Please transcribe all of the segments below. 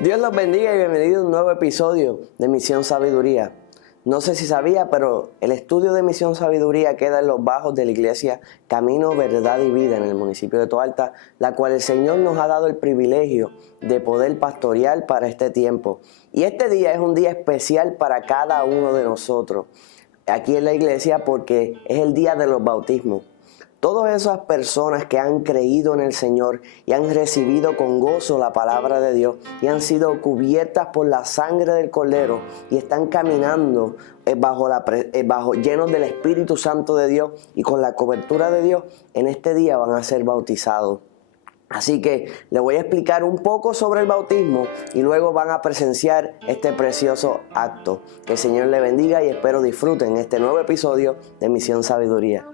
Dios los bendiga y bienvenido a un nuevo episodio de Misión Sabiduría. No sé si sabía, pero el estudio de Misión Sabiduría queda en los bajos de la iglesia Camino, Verdad y Vida en el municipio de Toalta, la cual el Señor nos ha dado el privilegio de poder pastorear para este tiempo. Y este día es un día especial para cada uno de nosotros aquí en la iglesia porque es el día de los bautismos. Todas esas personas que han creído en el Señor y han recibido con gozo la palabra de Dios y han sido cubiertas por la sangre del Cordero y están caminando llenos del Espíritu Santo de Dios y con la cobertura de Dios, en este día van a ser bautizados. Así que les voy a explicar un poco sobre el bautismo y luego van a presenciar este precioso acto. Que el Señor les bendiga y espero disfruten este nuevo episodio de Misión Sabiduría.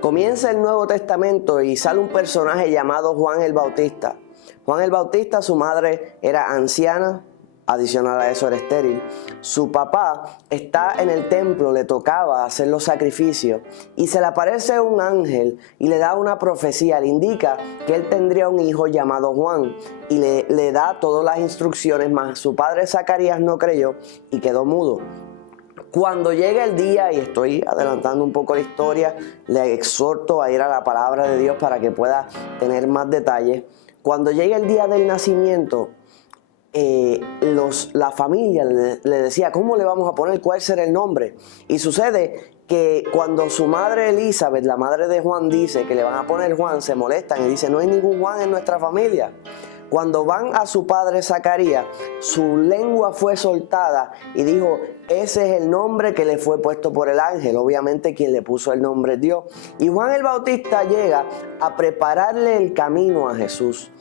Comienza el Nuevo Testamento y sale un personaje llamado Juan el Bautista. Juan el Bautista, su madre era anciana, adicional a eso era estéril. Su papá está en el templo, le tocaba hacer los sacrificios y se le aparece un ángel y le da una profecía, le indica que él tendría un hijo llamado Juan y le da todas las instrucciones, mas su padre Zacarías no creyó y quedó mudo. Cuando llegue el día, y estoy adelantando un poco la historia, le exhorto a ir a la palabra de Dios para que pueda tener más detalles. Cuando llegue el día del nacimiento, la familia le decía, ¿cómo le vamos a poner? ¿Cuál será el nombre? Y sucede que cuando su madre Elizabeth, la madre de Juan, dice que le van a poner Juan, se molestan y dicen, no hay ningún Juan en nuestra familia. Cuando van a su padre Zacarías, su lengua fue soltada y dijo, ese es el nombre que le fue puesto por el ángel. Obviamente quien le puso el nombre es Dios. Y Juan el Bautista llega a prepararle el camino a Jesús.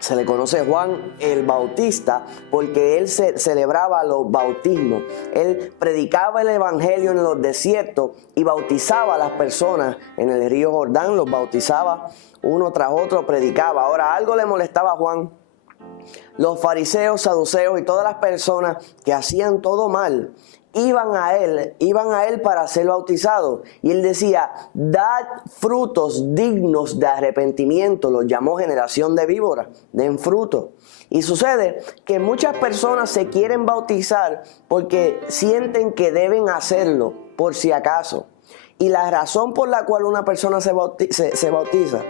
Se le conoce Juan el Bautista porque él celebraba los bautismos. Él predicaba el evangelio en los desiertos y bautizaba a las personas en el río Jordán. Los bautizaba uno tras otro, predicaba. Ahora, algo le molestaba a Juan. Los fariseos, saduceos y todas las personas que hacían todo mal iban a él para ser bautizados. Y él decía, dad frutos dignos de arrepentimiento. Los llamó generación de víboras, den fruto. Y sucede que muchas personas se quieren bautizar porque sienten que deben hacerlo por si acaso. Y la razón por la cual una persona se bautiza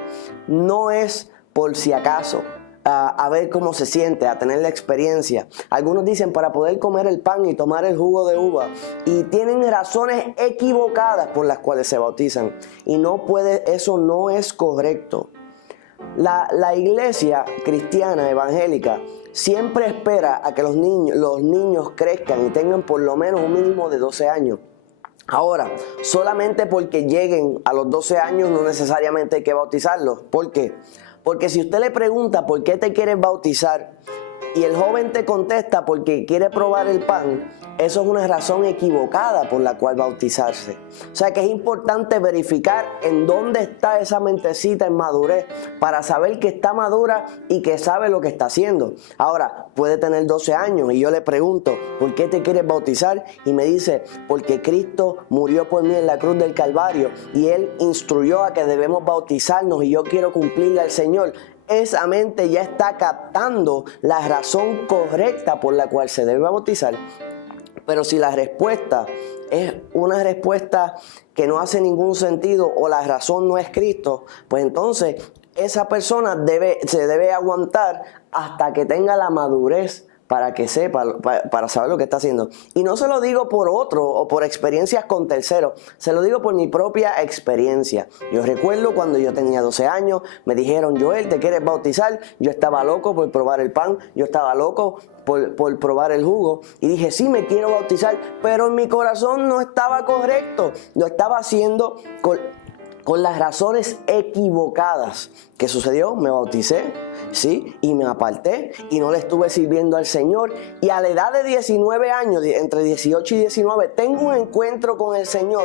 no es por si acaso. A ver cómo se siente, a tener la experiencia. Algunos dicen para poder comer el pan y tomar el jugo de uva. Y tienen razones equivocadas por las cuales se bautizan. Y eso no es correcto. La iglesia cristiana evangélica siempre espera a que los niños crezcan y tengan por lo menos un mínimo de 12 años. Ahora, solamente porque lleguen a los 12 años no necesariamente hay que bautizarlos. ¿Por qué? Porque si usted le pregunta por qué te quieres bautizar y el joven te contesta porque quiere probar el pan, eso es una razón equivocada por la cual bautizarse. O sea que es importante verificar en dónde está esa mentecita en madurez para saber que está madura y que sabe lo que está haciendo. Ahora, puede tener 12 años y yo le pregunto, ¿por qué te quieres bautizar? Y me dice, porque Cristo murió por mí en la cruz del Calvario y Él instruyó a que debemos bautizarnos y yo quiero cumplirle al Señor. Esa mente ya está captando la razón correcta por la cual se debe bautizar. Pero si la respuesta es una respuesta que no hace ningún sentido o la razón no es Cristo, pues entonces esa persona se debe aguantar hasta que tenga la madurez para que sepa, para saber lo que está haciendo. Y no se lo digo por otro o por experiencias con terceros, se lo digo por mi propia experiencia. Yo recuerdo cuando yo tenía 12 años, me dijeron, Joel, ¿te quieres bautizar? Yo estaba loco por probar el pan, yo estaba loco por probar el jugo. Y dije, sí, me quiero bautizar, pero en mi corazón no estaba correcto, lo estaba haciendo con las razones equivocadas. ¿Qué sucedió? Me bauticé, ¿sí? Y me aparté y no le estuve sirviendo al Señor. Y a la edad de 19 años, entre 18 y 19, tengo un encuentro con el Señor.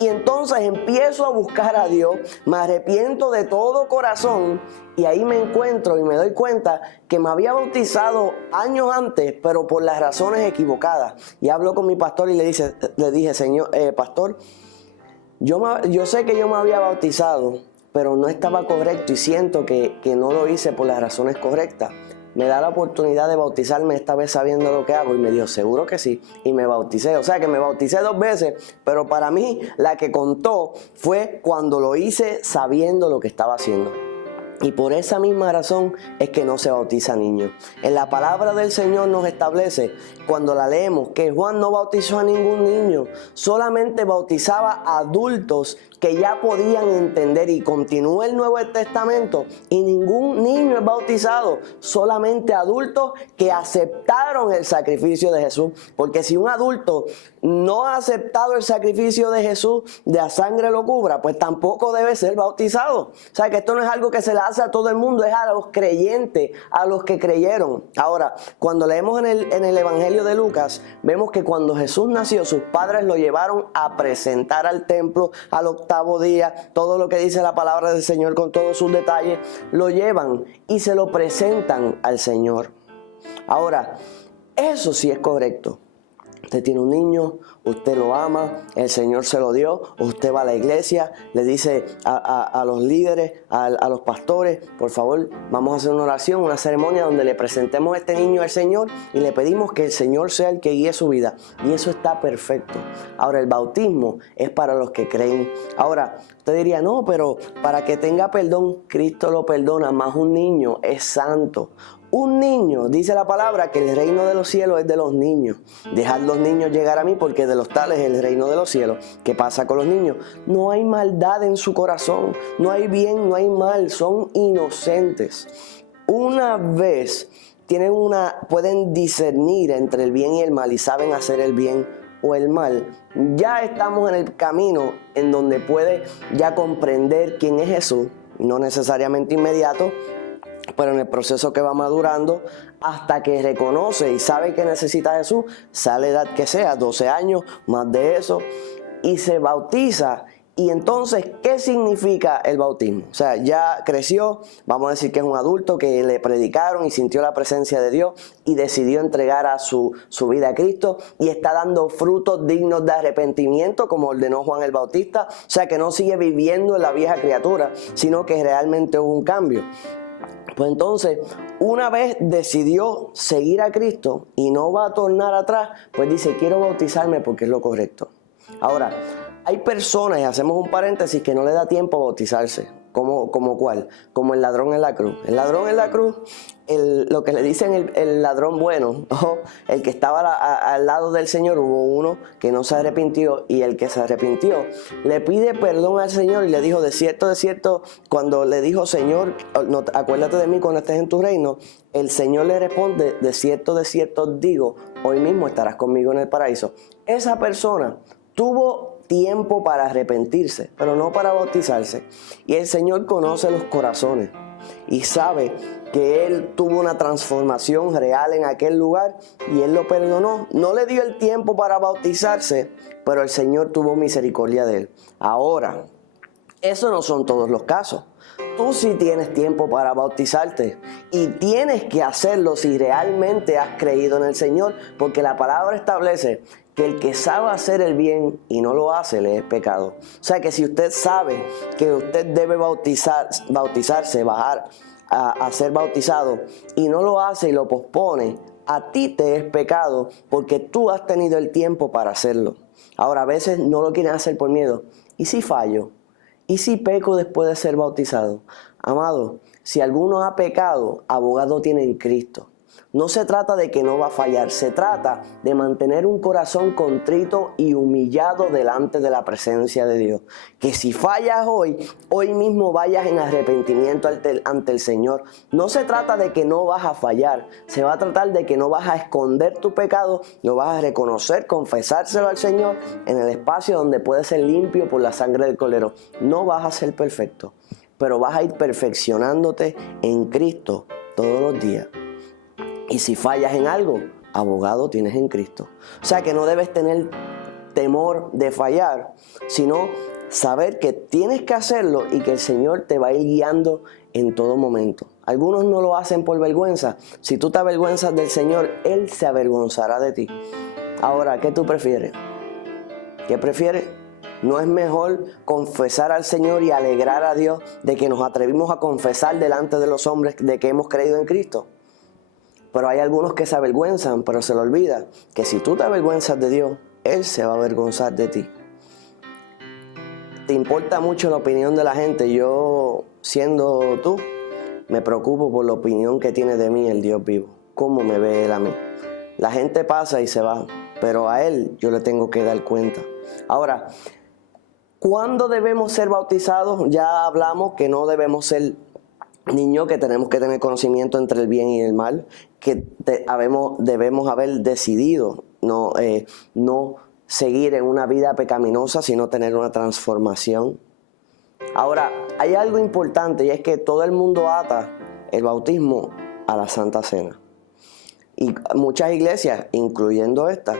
Y entonces empiezo a buscar a Dios, me arrepiento de todo corazón. Y ahí me encuentro y me doy cuenta que me había bautizado años antes, pero por las razones equivocadas. Y hablo con mi pastor y le dije, Señor, pastor, Yo sé que yo me había bautizado, pero no estaba correcto y siento que no lo hice por las razones correctas. Me da la oportunidad de bautizarme esta vez sabiendo lo que hago, y me dijo, seguro que sí, y me bauticé. O sea que me bauticé 2 veces, pero para mí la que contó fue cuando lo hice sabiendo lo que estaba haciendo. Y por esa misma razón es que no se bautiza niños. En la palabra del Señor nos establece, cuando la leemos, que Juan no bautizó a ningún niño, solamente bautizaba a adultos que ya podían entender, y continúa el Nuevo Testamento y ningún niño es bautizado, solamente adultos que aceptaron el sacrificio de Jesús. Porque si un adulto no ha aceptado el sacrificio de Jesús, de la sangre lo cubra, pues tampoco debe ser bautizado. O sea que esto no es algo que se le hace a todo el mundo, es a los creyentes, a los que creyeron. Ahora, cuando leemos en el Evangelio de Lucas, vemos que cuando Jesús nació, sus padres lo llevaron a presentar al templo al 8º día, todo lo que dice la palabra del Señor con todos sus detalles, lo llevan y se lo presentan al Señor. Ahora, eso sí es correcto. Usted tiene un niño, usted lo ama, el Señor se lo dio, usted va a la iglesia, le dice a los líderes, a los pastores, por favor, vamos a hacer una oración, una ceremonia donde le presentemos a este niño al Señor y le pedimos que el Señor sea el que guíe su vida. Y eso está perfecto. Ahora, el bautismo es para los que creen. Ahora, usted diría, no, pero para que tenga perdón, Cristo lo perdona, más un niño es santo. Un niño, dice la palabra, que el reino de los cielos es de los niños. Dejad los niños llegar a mí, porque de los tales es el reino de los cielos. ¿Qué pasa con los niños? No hay maldad en su corazón, no hay bien, no hay mal, son inocentes. Una vez pueden discernir entre el bien y el mal y saben hacer el bien o el mal, ya estamos en el camino en donde puede ya comprender quién es Jesús, no necesariamente inmediato, pero en el proceso que va madurando, hasta que reconoce y sabe que necesita a Jesús, sea la edad que sea, 12 años, más de eso, y se bautiza. Y entonces, ¿qué significa el bautismo? O sea, ya creció, vamos a decir que es un adulto que le predicaron y sintió la presencia de Dios y decidió entregar a su vida a Cristo y está dando frutos dignos de arrepentimiento, como ordenó Juan el Bautista. O sea, que no sigue viviendo en la vieja criatura, sino que realmente hubo un cambio. Pues entonces, una vez decidió seguir a Cristo y no va a tornar atrás, pues dice, quiero bautizarme porque es lo correcto. Ahora, hay personas, y hacemos un paréntesis, que no le da tiempo a bautizarse. ¿Como cuál? Como el ladrón en la cruz. El ladrón en la cruz, lo que le dicen el ladrón bueno, o el que estaba al lado del Señor, hubo uno que no se arrepintió, y el que se arrepintió le pide perdón al Señor y le dijo, de cierto, cuando le dijo, Señor, no, acuérdate de mí cuando estés en tu reino, el Señor le responde, de cierto digo, hoy mismo estarás conmigo en el paraíso. Esa persona tuvo tiempo para arrepentirse, pero no para bautizarse. Y el Señor conoce los corazones y sabe que él tuvo una transformación real en aquel lugar y él lo perdonó. No le dio el tiempo para bautizarse, pero el Señor tuvo misericordia de él. Ahora, eso no son todos los casos. Tú sí tienes tiempo para bautizarte y tienes que hacerlo si realmente has creído en el Señor, porque la palabra establece que el que sabe hacer el bien y no lo hace, le es pecado. O sea que si usted sabe que usted debe bautizarse, bajar a ser bautizado, y no lo hace y lo pospone, a ti te es pecado porque tú has tenido el tiempo para hacerlo. Ahora, a veces no lo quieren hacer por miedo. ¿Y si fallo? ¿Y si peco después de ser bautizado? Amado, si alguno ha pecado, abogado tiene en Cristo. No se trata de que no va a fallar, se trata de mantener un corazón contrito y humillado delante de la presencia de Dios. Que si fallas hoy mismo vayas en arrepentimiento ante el Señor. No se trata de que no vas a fallar, se va a tratar de que no vas a esconder tu pecado, lo vas a reconocer, confesárselo al Señor en el espacio donde puedes ser limpio por la sangre del Cordero. No vas a ser perfecto, pero vas a ir perfeccionándote en Cristo todos los días. Y si fallas en algo, abogado tienes en Cristo. O sea que no debes tener temor de fallar, sino saber que tienes que hacerlo y que el Señor te va a ir guiando en todo momento. Algunos no lo hacen por vergüenza. Si tú te avergüenzas del Señor, Él se avergonzará de ti. Ahora, ¿qué tú prefieres? ¿Qué prefieres? ¿No es mejor confesar al Señor y alegrar a Dios de que nos atrevimos a confesar delante de los hombres de que hemos creído en Cristo? Pero hay algunos que se avergüenzan, pero se le olvida que si tú te avergüenzas de Dios, Él se va a avergonzar de ti. ¿Te importa mucho la opinión de la gente? Yo, siendo tú, me preocupo por la opinión que tiene de mí el Dios vivo. ¿Cómo me ve Él a mí? La gente pasa y se va, pero a Él yo le tengo que dar cuenta. Ahora, ¿cuándo debemos ser bautizados? Ya hablamos que no debemos ser niños, que tenemos que tener conocimiento entre el bien y el mal, que debemos haber decidido no seguir en una vida pecaminosa, sino tener una transformación. Ahora, hay algo importante y es que todo el mundo ata el bautismo a la Santa Cena. Y muchas iglesias, incluyendo esta,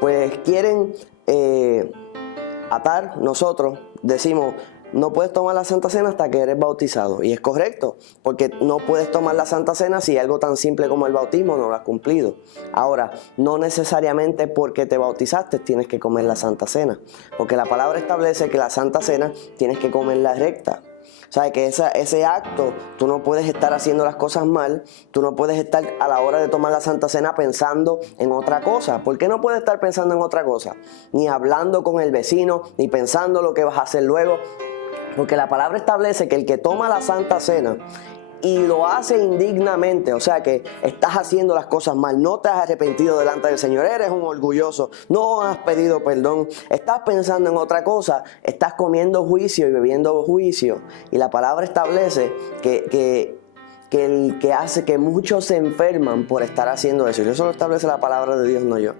pues quieren atar. Nosotros decimos, no puedes tomar la Santa Cena hasta que eres bautizado. Y es correcto, porque no puedes tomar la Santa Cena si algo tan simple como el bautismo no lo has cumplido. Ahora, no necesariamente porque te bautizaste tienes que comer la Santa Cena, porque la palabra establece que la Santa Cena tienes que comerla recta. O sea, que ese acto, tú no puedes estar haciendo las cosas mal, tú no puedes estar a la hora de tomar la Santa Cena pensando en otra cosa. ¿Por qué no puedes estar pensando en otra cosa? Ni hablando con el vecino, ni pensando lo que vas a hacer luego. Porque la palabra establece que el que toma la Santa Cena y lo hace indignamente, o sea que estás haciendo las cosas mal, no te has arrepentido delante del Señor, eres un orgulloso, no has pedido perdón, estás pensando en otra cosa, estás comiendo juicio y bebiendo juicio. Y la palabra establece que el que hace que muchos se enferman por estar haciendo eso. Y eso lo establece la palabra de Dios, no yo.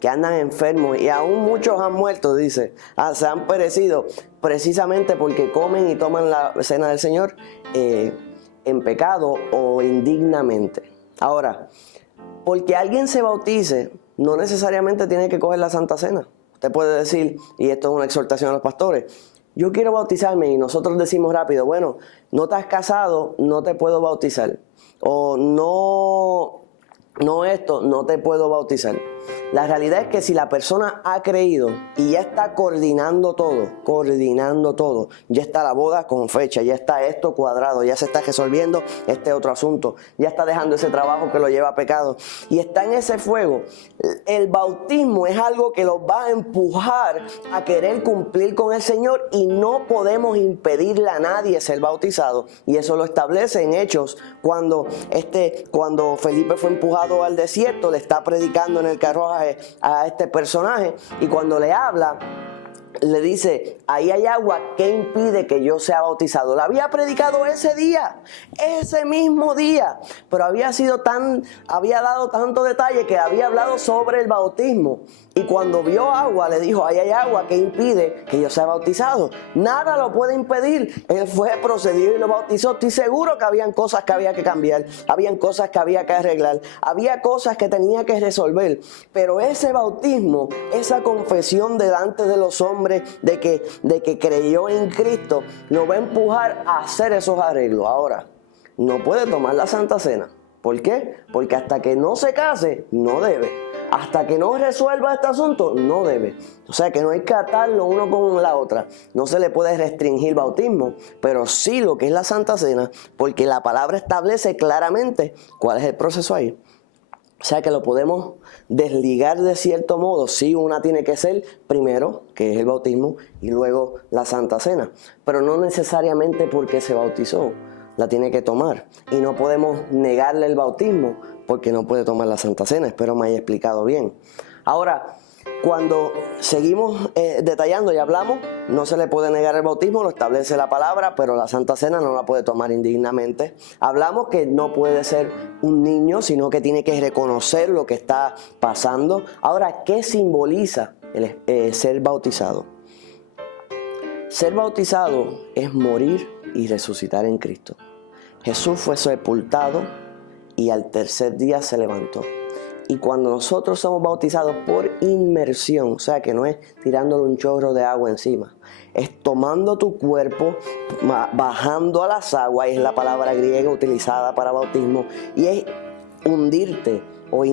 Que andan enfermos y aún muchos han muerto, dice, se han perecido precisamente porque comen y toman la cena del Señor en pecado o indignamente. Ahora, porque alguien se bautice, no necesariamente tiene que coger la Santa Cena. Usted puede decir, y esto es una exhortación a los pastores, yo quiero bautizarme, y nosotros decimos rápido, bueno, no te has casado, no te puedo bautizar. O no te puedo bautizar. La realidad es que si la persona ha creído y ya está coordinando todo, ya está la boda con fecha, ya está esto cuadrado, ya se está resolviendo este otro asunto, ya está dejando ese trabajo que lo lleva a pecado y está en ese fuego, el bautismo es algo que los va a empujar a querer cumplir con el Señor y no podemos impedirle a nadie ser bautizado. Y eso lo establece en Hechos cuando Felipe fue empujado al desierto, le está predicando en el carruaje a este personaje y cuando le habla le dice, ahí hay agua, ¿qué impide que yo sea bautizado? Lo había predicado ese día, ese mismo día, pero había dado tanto detalle que había hablado sobre el bautismo. Y cuando vio agua, le dijo, ahí hay agua, ¿qué impide que yo sea bautizado? Nada lo puede impedir. Él procedió y lo bautizó. Estoy seguro que habían cosas que había que cambiar, habían cosas que había que arreglar, había cosas que tenía que resolver. Pero ese bautismo, esa confesión delante de los hombres de que creyó en Cristo, lo va a empujar a hacer esos arreglos. Ahora, no puede tomar la Santa Cena. ¿Por qué? Porque hasta que no se case, no debe. Hasta que no resuelva este asunto, no debe. O sea que no hay que atarlo uno con la otra. No se le puede restringir bautismo, pero sí lo que es la Santa Cena, porque la palabra establece claramente cuál es el proceso ahí. O sea que lo podemos desligar de cierto modo. Sí, una tiene que ser primero, que es el bautismo, y luego la Santa Cena. Pero no necesariamente porque se bautizó la tiene que tomar. Y no podemos negarle el bautismo porque no puede tomar la Santa Cena. Espero me haya explicado bien. Ahora, cuando seguimos detallando y hablamos, no se le puede negar el bautismo, lo establece la palabra, pero la Santa Cena no la puede tomar indignamente. Hablamos que no puede ser un niño, sino que tiene que reconocer lo que está pasando. Ahora, ¿qué simboliza el ser bautizado? Ser bautizado es morir y resucitar en Cristo. Jesús fue sepultado y al tercer día se levantó. Y cuando nosotros somos bautizados por inmersión, o sea que no es tirándole un chorro de agua encima, es tomando tu cuerpo, bajando a las aguas, es la palabra griega utilizada para bautismo, y es hundirte, o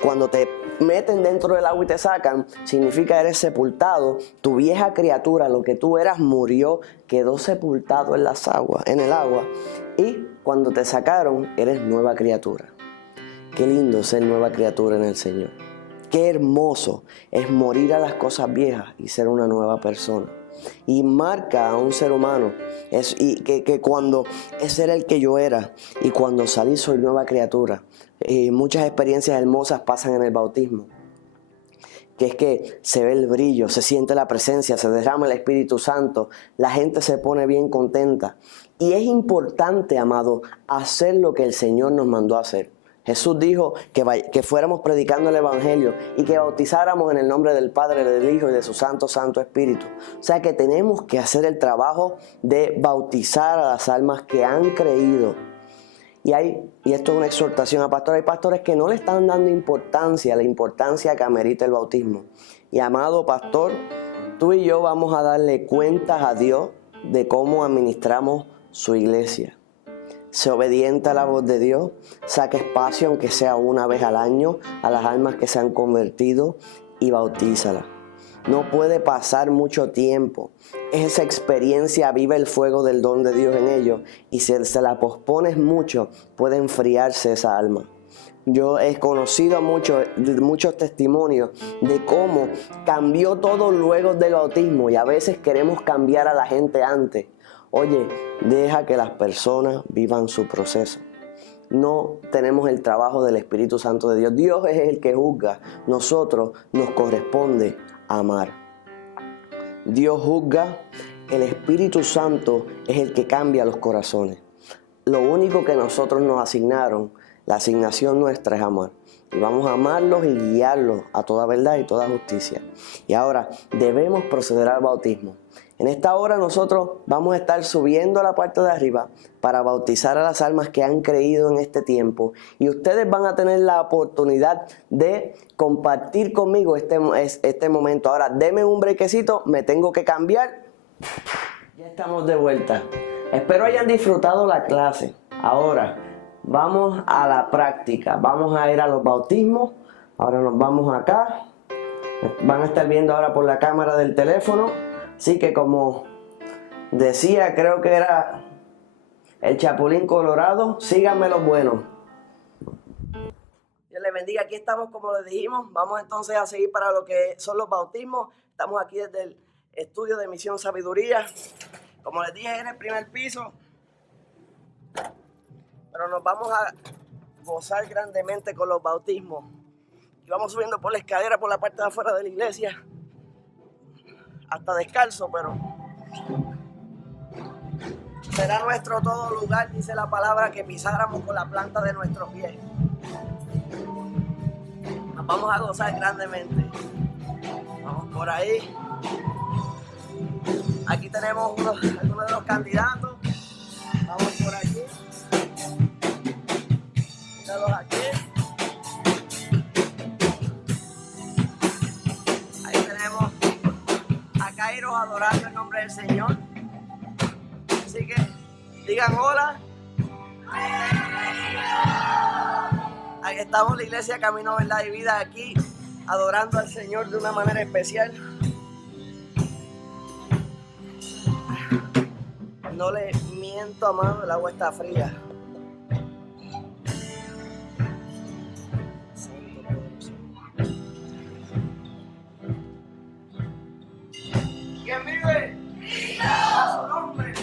cuando te meten dentro del agua y te sacan, significa eres sepultado. Tu vieja criatura, lo que tú eras, murió, quedó sepultado en las aguas, en el agua. Y cuando te sacaron, eres nueva criatura. Qué lindo ser nueva criatura en el Señor. Qué hermoso es morir a las cosas viejas y ser una nueva persona. Y marca a un ser humano que cuando ese era el que yo era y cuando salí soy nueva criatura. Muchas experiencias hermosas pasan en el bautismo, que es que se ve el brillo, se siente la presencia, se derrama el Espíritu Santo, la gente se pone bien contenta. Y es importante, amado, hacer lo que el Señor nos mandó a hacer. Jesús dijo que fuéramos predicando el Evangelio y que bautizáramos en el nombre del Padre, del Hijo y de su Santo Espíritu. O sea que tenemos que hacer el trabajo de bautizar a las almas que han creído. Y esto es una exhortación a pastores. Hay pastores que no le están dando la importancia que amerita el bautismo. Y amado pastor, tú y yo vamos a darle cuentas a Dios de cómo administramos su iglesia. Sé obediente a la voz de Dios, saque espacio, aunque sea una vez al año, a las almas que se han convertido y bautízalas. No puede pasar mucho tiempo. Esa experiencia vive el fuego del don de Dios en ellos y si se la pospones mucho, puede enfriarse esa alma. Yo he conocido muchos testimonios de cómo cambió todo luego del bautismo y a veces queremos cambiar a la gente antes. Oye, deja que las personas vivan su proceso. No tenemos el trabajo del Espíritu Santo de Dios. Dios es el que juzga. Nosotros nos corresponde amar. Dios juzga. El Espíritu Santo es el que cambia los corazones. Lo único que nosotros nos asignaron, la asignación nuestra es amar. Y vamos a amarlos y guiarlos a toda verdad y toda justicia. Y ahora debemos proceder al bautismo. En esta hora nosotros vamos a estar subiendo a la parte de arriba para bautizar a las almas que han creído en este tiempo. Y ustedes van a tener la oportunidad de compartir conmigo este momento. Ahora, denme un brequecito, me tengo que cambiar. Ya estamos de vuelta. Espero hayan disfrutado la clase. Ahora, vamos a la práctica. Vamos a ir a los bautismos. Ahora nos vamos acá. Van a estar viendo ahora por la cámara del teléfono. Así que como decía, creo que era el Chapulín Colorado, síganme los buenos. Dios les bendiga, aquí estamos como les dijimos, vamos entonces a seguir para lo que son los bautismos. Estamos aquí desde el estudio de Misión Sabiduría. Como les dije, en el primer piso, pero nos vamos a gozar grandemente con los bautismos. Y vamos subiendo por la escalera por la parte de afuera de la iglesia. Hasta descalzo, pero será nuestro todo lugar, dice la palabra, que pisáramos con la planta de nuestros pies. Nos vamos a gozar grandemente. Vamos por ahí. Aquí tenemos algunos de los candidatos. Vamos por aquí. Míralos aquí. Adorando el nombre del Señor. Así que digan hola. Aquí estamos, la iglesia Camino, Verdad y Vida, aquí adorando al Señor de una manera especial. No le miento, amado, el agua está fría. ¿Quién vive? ¡Cristo! A su nombre.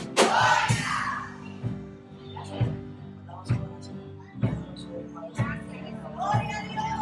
¡Gloria a Dios!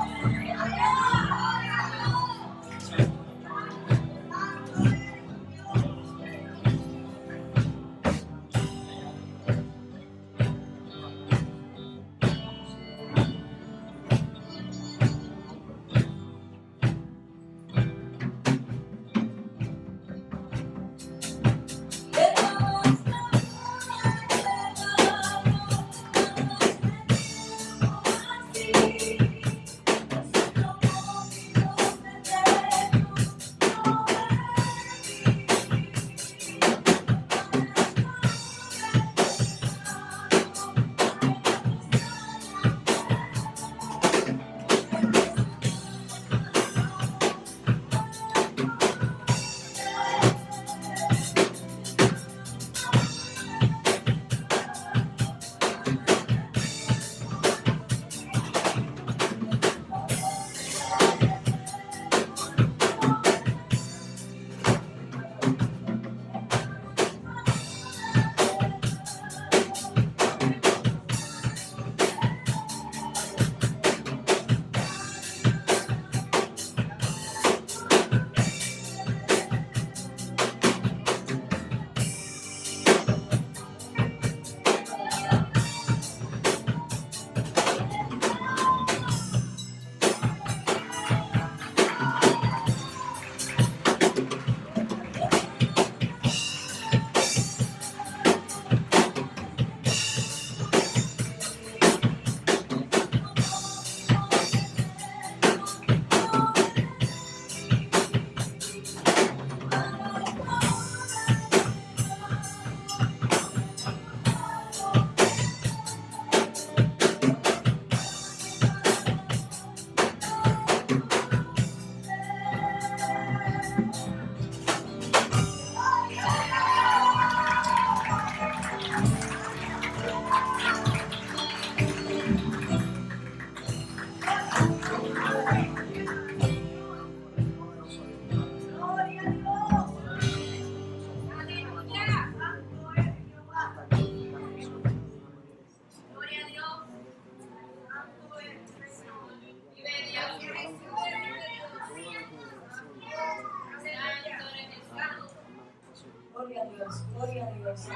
Gloria a Dios, gloria a Dios.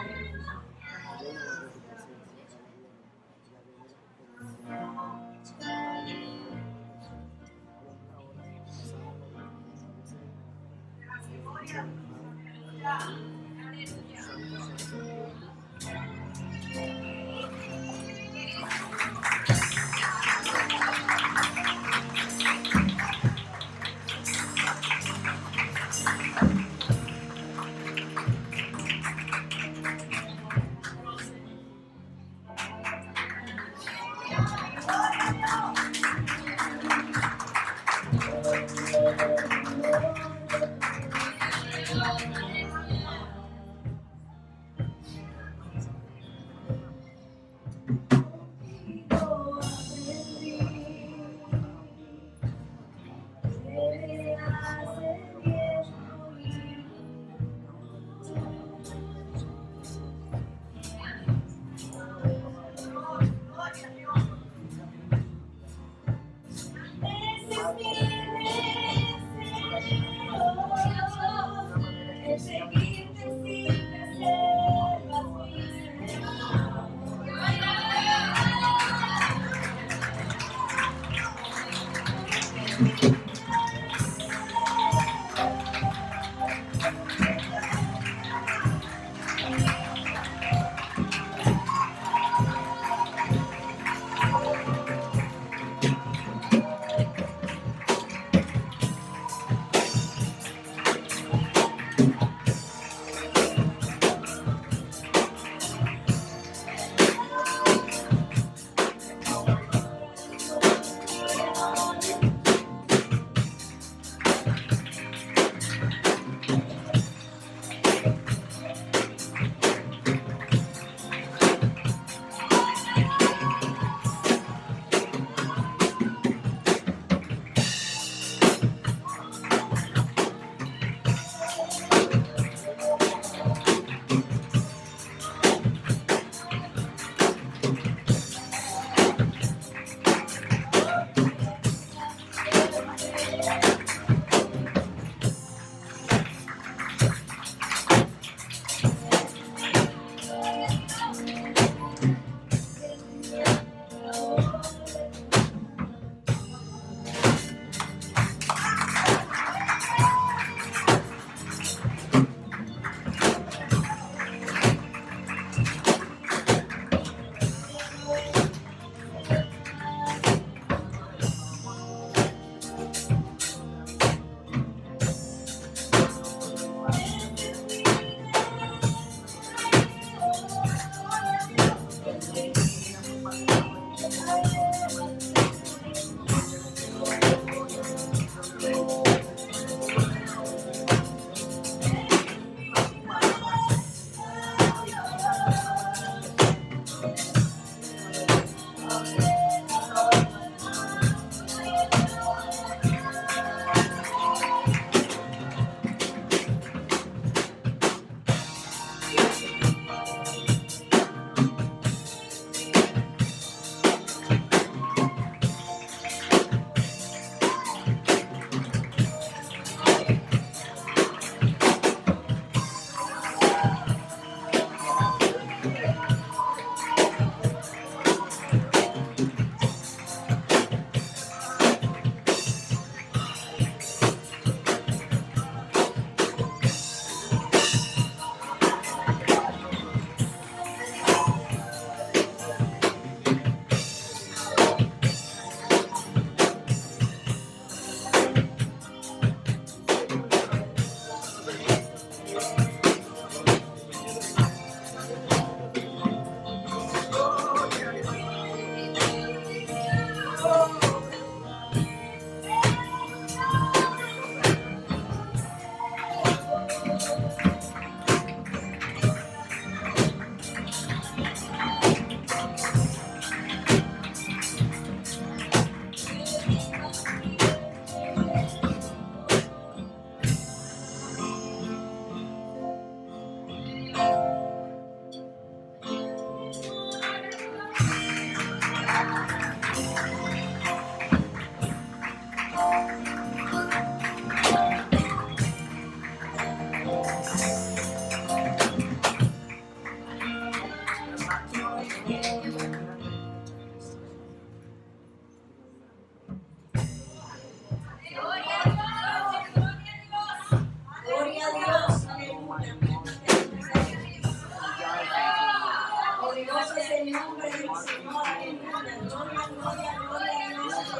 el nombre del Señor, aleluya. Gloria, gloria, gloria,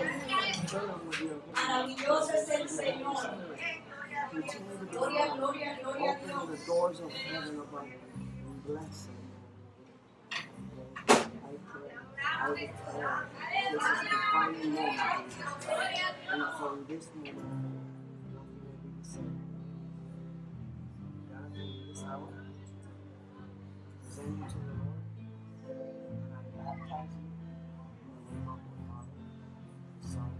gloria. Maravilloso es el Señor. Gloria, gloria, gloria a Dios. Open the doors of heaven above and bless them. I declare this is a defining moment, and from this moment, nothing will be the same. God, in this hour, send you to the Lord, and I baptize you in the name of the Father, the Son,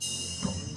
and the Holy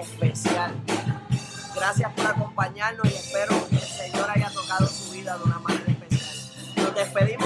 especial. Gracias por acompañarnos y espero que el Señor haya tocado su vida de una manera especial. Nos despedimos.